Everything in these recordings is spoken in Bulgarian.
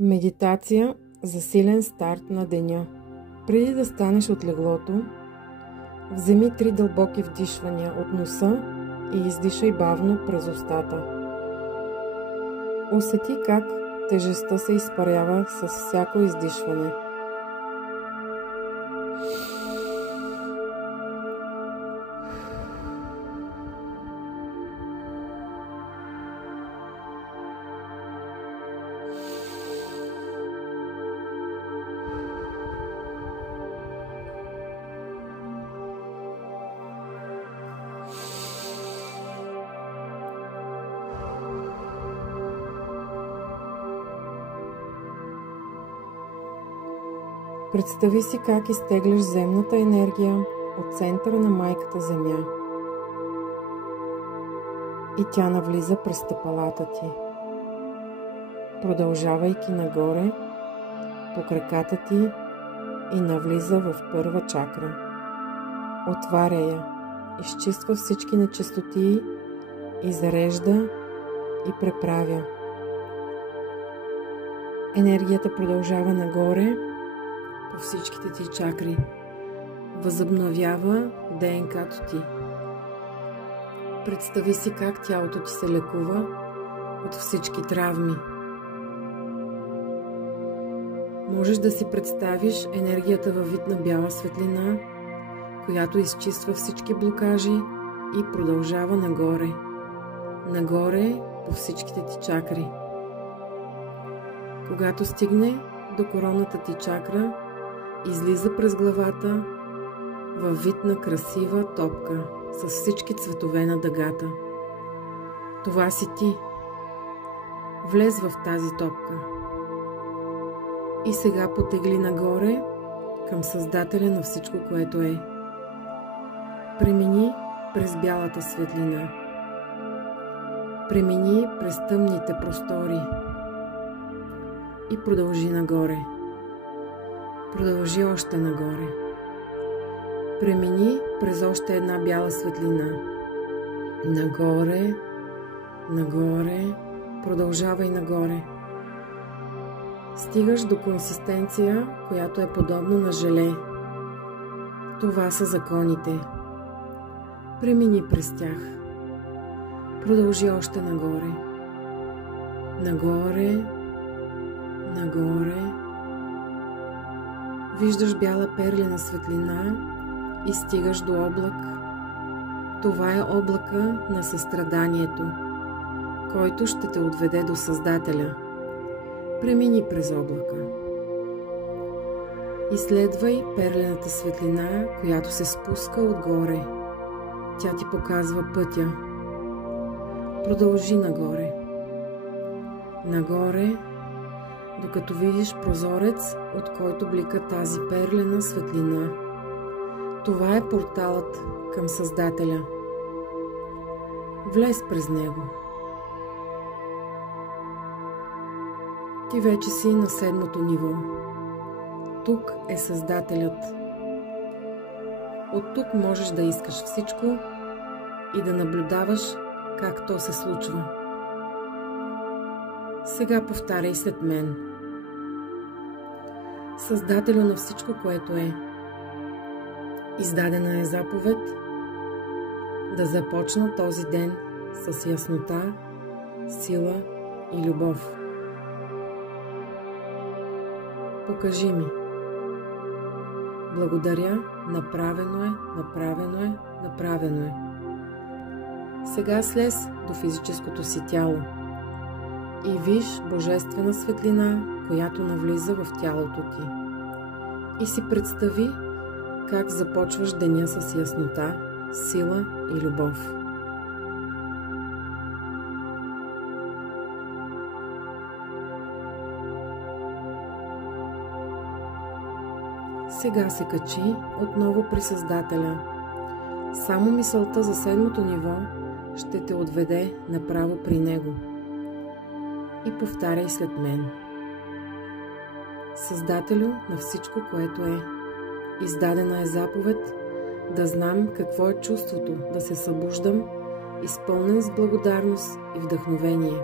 Медитация за силен старт на деня. Преди да станеш от леглото, вземи 3 дълбоки вдишвания от носа и издишай бавно през устата. Усети как тежестта се изпарява с всяко издишване. Представи си как изтегляш земната енергия от центъра на майката Земя и тя навлиза през стъпалата ти, продължавайки нагоре по краката ти и навлиза в първа чакра. Отваря я, изчиства всички нечистотии и зарежда и преправя. Енергията продължава нагоре по всичките ти чакри. Възобновява ДНК-то ти. Представи си как тялото ти се лекува от всички травми. Можеш да си представиш енергията във вид на бяла светлина, която изчиства всички блокажи и продължава нагоре. Нагоре по всичките ти чакри. Когато стигне до короната ти чакра, излиза през главата във вид на красива топка с всички цветове на дъгата. Това си ти. Влез в тази топка. И сега потегли нагоре към Създателя на всичко, което е. Премини през бялата светлина. Премини през тъмните простори. И продължи нагоре. Продължи още нагоре. Премини през още една бяла светлина. Нагоре, нагоре, продължавай нагоре. Стигаш до консистенция, която е подобна на желе. Това са законите. Премини през тях. Продължи още нагоре. Нагоре, нагоре. Виждаш бяла перлена светлина и стигаш до облак. Това е облака на състраданието, който ще те отведе до Създателя. Премини през облака. Изследвай перлената светлина, която се спуска отгоре. Тя ти показва пътя. Продължи нагоре. Нагоре, докато видиш прозорец, от който блика тази перлена светлина. Това е порталът към Създателя. Влез през него. Ти вече си на 7-то ниво. Тук е Създателят. От тук можеш да искаш всичко и да наблюдаваш как то се случва. Сега повтаряй след мен. Създателю на всичко, което е. Издадена е заповед да започна този ден с яснота, сила и любов. Покажи ми. Благодаря, направено е, направено е, направено е. Сега слез до физическото си тяло и виж божествена светлина, която навлиза в тялото ти. И си представи как започваш деня с яснота, сила и любов. Сега се качи отново при Създателя. Само мисълта за 7-то ниво ще те отведе направо при Него. И повтаряй след мен. Създателю на всичко, което е. Издадена е заповед да знам какво е чувството да се събуждам, изпълнен с благодарност и вдъхновение.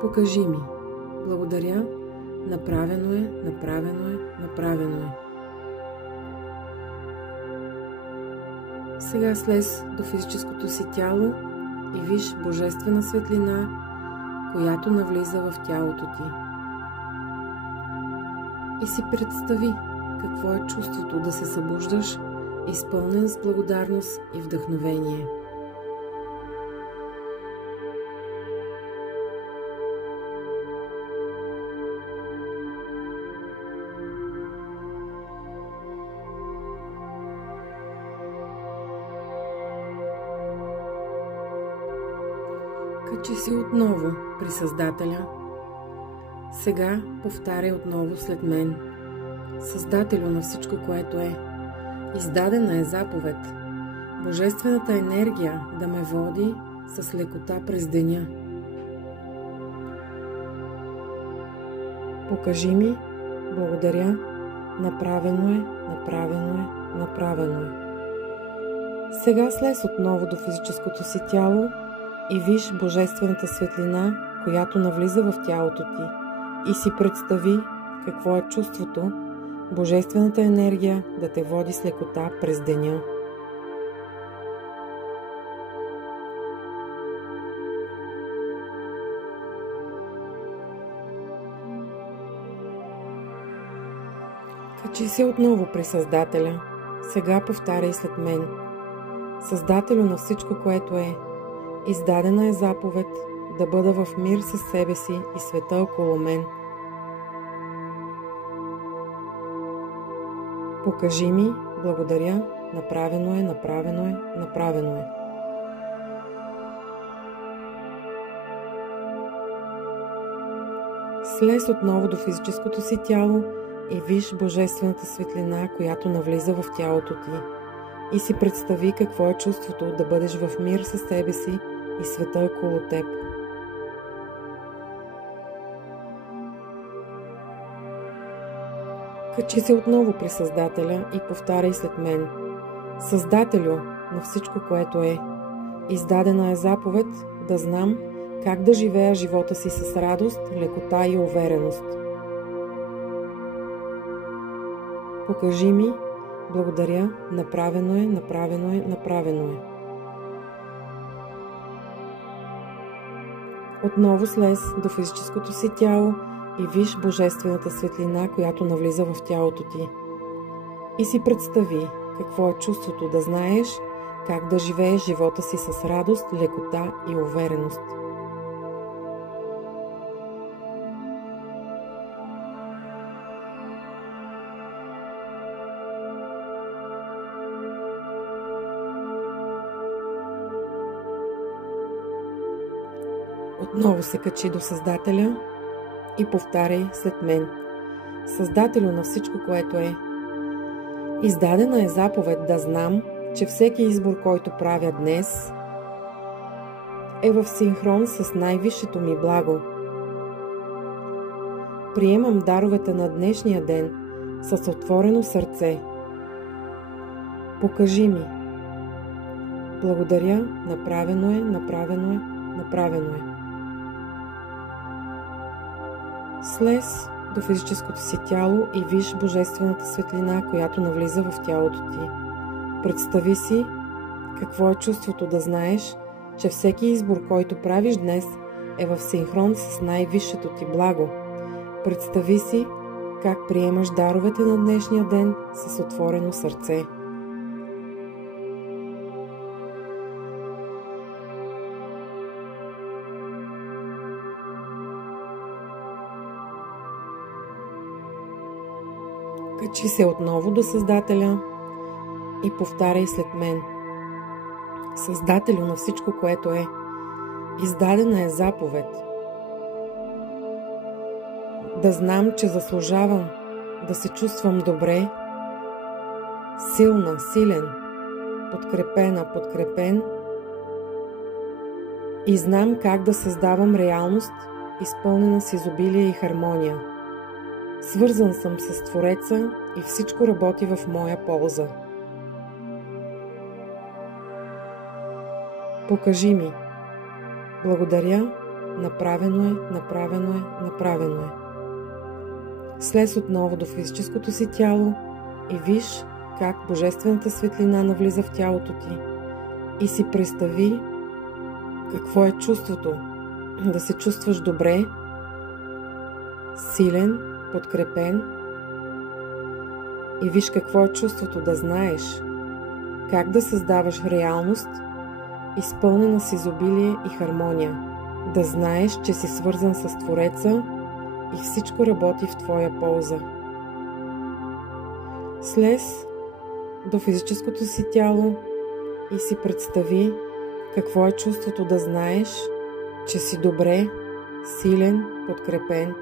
Покажи ми. Благодаря. Направено е, направено е, направено е. Сега слез до физическото си тяло и виж божествена светлина, която навлиза в тялото ти. И си представи какво е чувството да се събуждаш, изпълнен с благодарност и вдъхновение. Качи се отново при Създателя. Сега повтаряй отново след мен. Създателю на всичко, което е. Издадена е заповед. Божествената енергия да ме води с лекота през деня. Покажи ми. Благодаря. Направено е, направено е, направено е. Сега слез отново до физическото си тяло и виж божествената светлина, която навлиза в тялото ти. И си представи какво е чувството, божествената енергия да те води с лекота през деня. Качи се отново при Създателя. Сега повтаряй след мен. Създателю на всичко, което е. Издадена е заповед да бъда в мир със себе си и света около мен. Покажи ми, благодаря, направено е, направено е, направено е. Слез отново до физическото си тяло и виж божествената светлина, която навлиза в тялото ти. И си представи какво е чувството да бъдеш в мир със себе си и света около теб. Качи се отново при Създателя и повтаряй след мен. Създателю на всичко, което е. Издадена е заповед да знам как да живея живота си с радост, лекота и увереност. Покажи ми, благодаря, направено е, направено е, направено е. Отново слез до физическото си тяло и виж божествената светлина, която навлиза в тялото ти. И си представи какво е чувството да знаеш как да живееш живота си с радост, лекота и увереност. Отново се качи до Създателя и повтаряй след мен. Създателю на всичко, което е. Издадена е заповед да знам, че всеки избор, който правя днес, е в синхрон с най-висшето ми благо. Приемам даровете на днешния ден с отворено сърце. Покажи ми. Благодаря, направено е, направено е, направено е. Слез до физическото си тяло и виж божествената светлина, която навлиза в тялото ти. Представи си какво е чувството да знаеш, че всеки избор, който правиш днес, е в синхрон с най-висшето ти благо. Представи си как приемаш даровете на днешния ден с отворено сърце. Качи се отново до Създателя и повтаряй след мен. Създателю на всичко, което е. Издадена е заповед да знам, че заслужавам да се чувствам добре, силна, силен, подкрепена, подкрепен и знам как да създавам реалност, изпълнена с изобилие и хармония. Свързан съм с Твореца и всичко работи в моя полза. Покажи ми. Благодаря, Направено е, направено е, направено е. Слез отново до физическото си тяло и виж как божествената светлина навлиза в тялото ти и си представи какво е чувството да се чувстваш добре, силен, подкрепен и виж какво е чувството да знаеш как да създаваш реалност, изпълнена с изобилие и хармония. Да знаеш, че си свързан с Твореца и всичко работи в твоя полза. Слез до физическото си тяло и си представи какво е чувството да знаеш, че си добре, силен, подкрепен.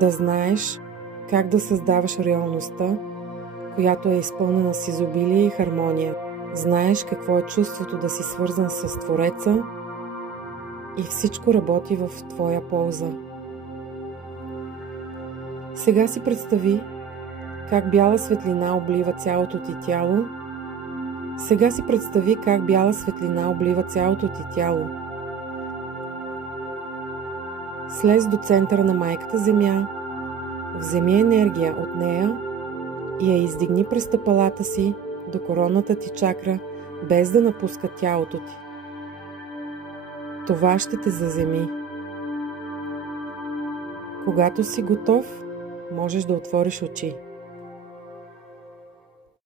Да знаеш как да създаваш реалността, която е изпълнена с изобилие и хармония. Знаеш какво е чувството да си свързан с Твореца и всичко работи в твоя полза. Сега си представи как бяла светлина облива цялото ти тяло. Сега си представи как бяла светлина облива цялото ти тяло. Слез до центъра на майката Земя, вземи енергия от нея и я издигни през стъпалата си до коронната ти чакра, без да напуска тялото ти. Това ще те заземи. Когато си готов, можеш да отвориш очи.